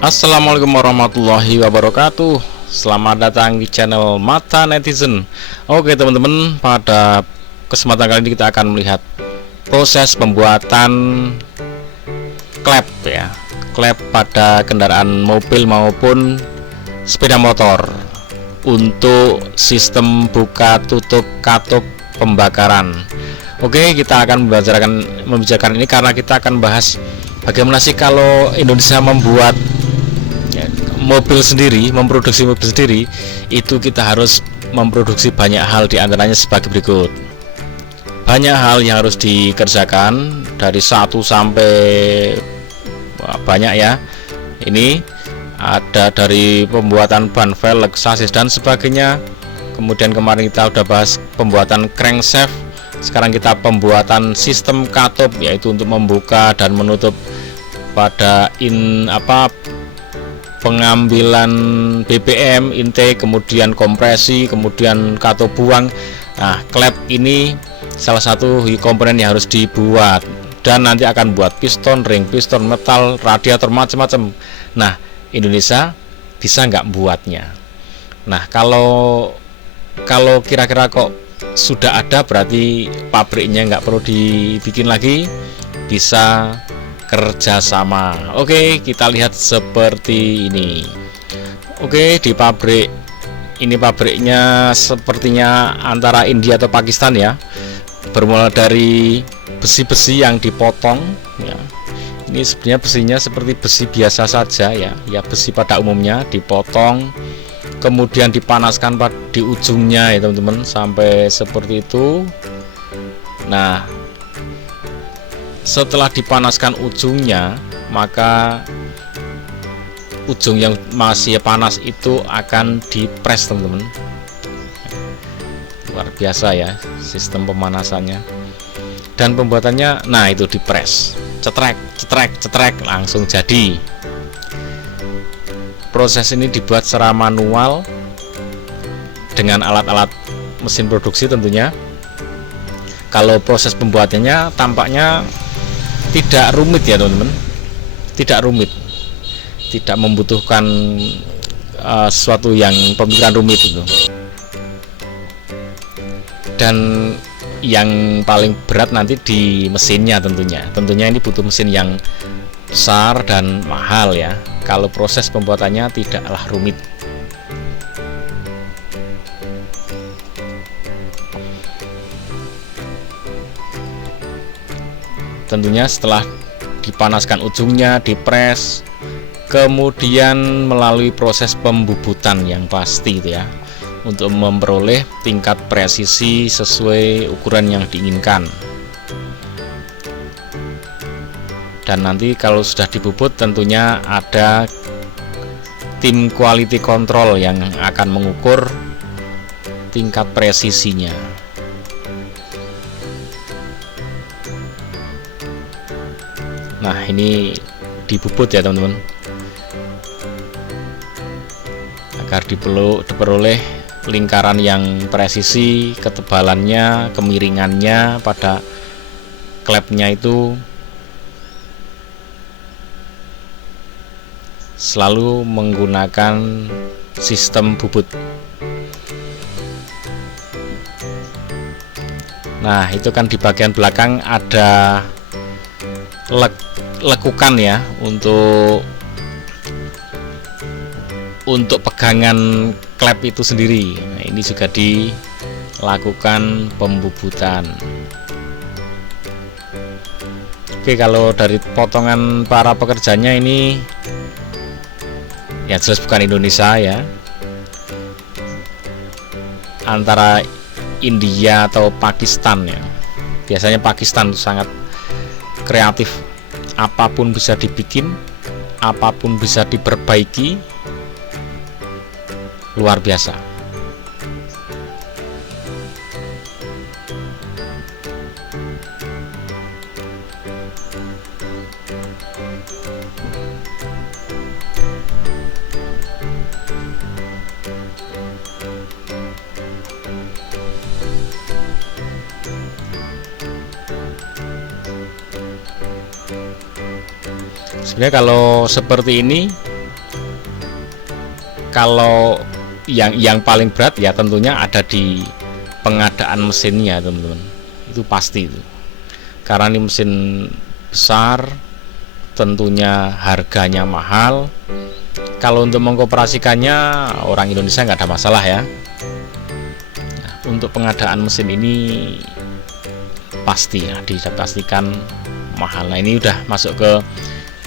Assalamualaikum warahmatullahi wabarakatuh. Selamat datang di channel Mata Netizen. Oke teman-teman, pada kesempatan kali ini kita akan melihat proses pembuatan klep ya, klep pada kendaraan mobil maupun sepeda motor untuk sistem buka tutup katup pembakaran. Oke, kita akan membicarakan ini karena kita akan bahas bagaimana sih kalau Indonesia membuat mobil sendiri, memproduksi mobil sendiri. Itu kita harus memproduksi banyak hal, diantaranya sebagai berikut. Banyak hal yang harus dikerjakan, dari satu sampai banyak ya. Ini ada dari pembuatan ban velg, sasis dan sebagainya. Kemudian kemarin kita udah bahas pembuatan crankshaft. Sekarang kita pembuatan sistem katup, yaitu untuk membuka dan menutup pada pengambilan BBM, intake, kemudian kompresi, kemudian katup buang. Nah, klep ini salah satu komponen yang harus dibuat, dan nanti akan buat piston, ring piston, metal, radiator, macam-macam. Nah, Indonesia bisa nggak buatnya? Nah, kalau kira-kira kok sudah ada, berarti pabriknya nggak perlu dibikin lagi, bisa kerjasama. Oke, kita lihat seperti ini. Oke, di pabrik ini, pabriknya sepertinya antara India atau Pakistan ya. Bermula dari besi-besi yang dipotong ya. Ini sebenarnya besinya seperti besi biasa saja ya, besi pada umumnya dipotong, kemudian dipanaskan di ujungnya ya teman-teman, sampai seperti itu. Nah, setelah dipanaskan ujungnya, maka ujung yang masih panas itu akan dipres teman-teman. Luar biasa ya sistem pemanasannya dan pembuatannya. Nah, itu dipres, cetrek cetrek cetrek, langsung jadi. Proses ini dibuat secara manual dengan alat-alat mesin produksi tentunya. Kalau proses pembuatannya tampaknya tidak rumit ya teman-teman, tidak rumit, tidak membutuhkan sesuatu yang pemikiran rumit itu. Dan yang paling berat nanti di mesinnya tentunya ini butuh mesin yang besar dan mahal ya. Kalau proses pembuatannya tidaklah rumit. Tentunya setelah dipanaskan ujungnya, dipres, kemudian melalui proses pembubutan yang pasti itu ya, untuk memperoleh tingkat presisi sesuai ukuran yang diinginkan. Dan nanti kalau sudah dibubut, tentunya ada tim quality control yang akan mengukur tingkat presisinya. Nah, ini dibubut ya teman-teman, agar diperoleh lingkaran yang presisi, ketebalannya, kemiringannya pada klepnya itu selalu menggunakan sistem bubut. Nah, itu kan di bagian belakang ada lekukan ya untuk pegangan klep itu sendiri. Nah, ini juga dilakukan pembubutan. Oke, kalau dari potongan para pekerjanya ini ya jelas bukan Indonesia ya, antara India atau Pakistan ya. Biasanya Pakistan sangat kreatif, apapun bisa dibikin, apapun bisa diperbaiki, luar biasa. Sebenarnya kalau seperti ini kalau yang paling berat ya tentunya ada di pengadaan mesinnya, teman-teman. Itu pasti itu. Karena ini mesin besar, tentunya harganya mahal. Kalau untuk mengkoperasikannya orang Indonesia nggak ada masalah ya. Nah, untuk pengadaan mesin ini pasti ya dipastikan mahal. Nah, ini udah masuk ke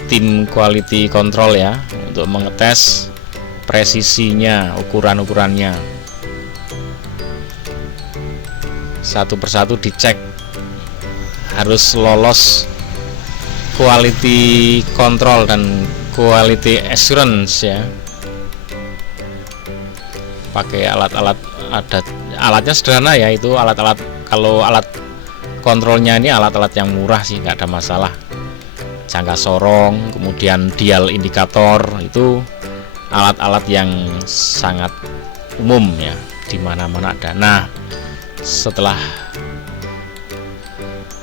tim quality control ya, untuk mengetes presisinya, ukuran-ukurannya. Satu persatu dicek, harus lolos quality control dan quality assurance ya. Pakai alat-alat, ada alatnya sederhana ya, itu alat-alat, kalau alat kontrolnya ini alat-alat yang murah sih, nggak ada masalah. Jangka sorong, kemudian dial indikator, itu alat-alat yang sangat umum ya, dimana-mana ada. Nah, setelah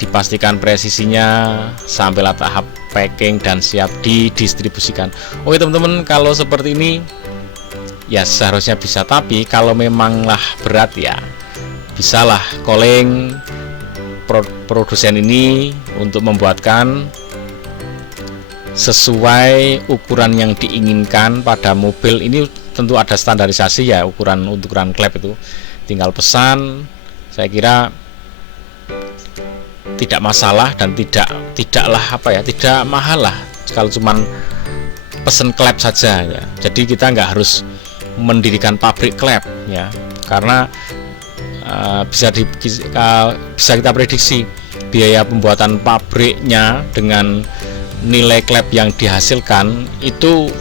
dipastikan presisinya sampai tahap packing dan siap didistribusikan. Oke teman-teman, kalau seperti ini ya seharusnya bisa, tapi kalau memanglah berat ya bisalah calling produsen ini untuk membuatkan sesuai ukuran yang diinginkan pada mobil. Ini tentu ada standarisasi ya, ukuran klep itu tinggal pesan. Saya kira tidak masalah dan tidaklah tidak mahal lah kalau cuman pesen klep saja ya. Jadi kita nggak harus mendirikan pabrik klep ya, karena bisa kita prediksi biaya pembuatan pabriknya dengan nilai klep yang dihasilkan itu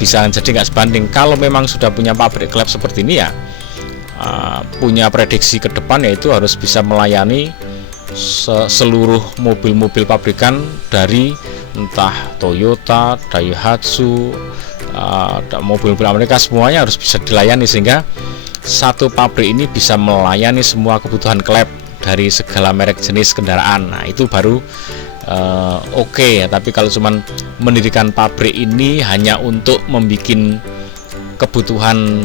bisa jadi nggak sebanding. Kalau memang sudah punya pabrik klep seperti ini ya, punya prediksi ke depan, yaitu harus bisa melayani seluruh mobil-mobil pabrikan dari entah Toyota, Daihatsu, mobil-mobil Amerika, semuanya harus bisa dilayani, sehingga satu pabrik ini bisa melayani semua kebutuhan klep dari segala merek jenis kendaraan. Nah, itu baru oke ya. Tapi kalau cuman mendirikan pabrik ini hanya untuk membuat kebutuhan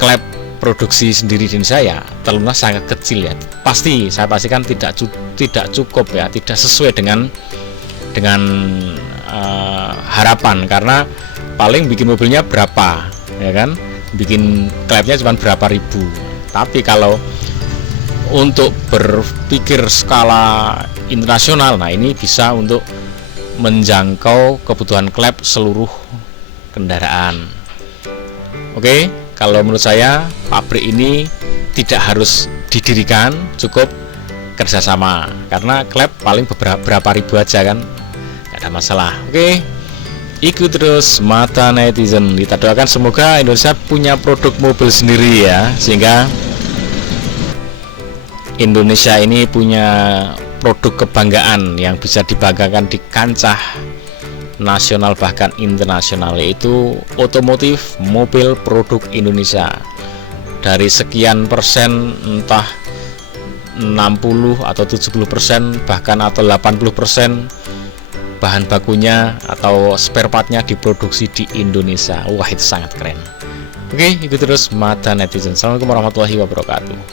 klep produksi sendiri di Indonesia ya, terlunas sangat kecil ya. Saya pastikan tidak cukup ya, tidak sesuai dengan harapan, karena paling bikin mobilnya berapa ya kan, bikin klepnya cuma berapa ribu. Tapi kalau untuk berpikir skala internasional, nah ini bisa untuk menjangkau kebutuhan klep seluruh kendaraan. Oke, kalau menurut saya pabrik ini tidak harus didirikan, cukup kerjasama, karena klep paling beberapa ribu aja kan, gak ada masalah. Oke, ikut terus Mata Netizen. Kita doakan semoga Indonesia punya produk mobil sendiri ya, sehingga Indonesia ini punya produk kebanggaan yang bisa dibanggakan di kancah nasional bahkan internasional, yaitu otomotif mobil produk Indonesia. Dari sekian persen, entah 60 atau 70% bahkan atau 80% bahan bakunya atau spare partnya diproduksi di Indonesia. Wah, itu sangat keren. Oke, ikuti terus Mata Netizen. Assalamualaikum warahmatullahi wabarakatuh.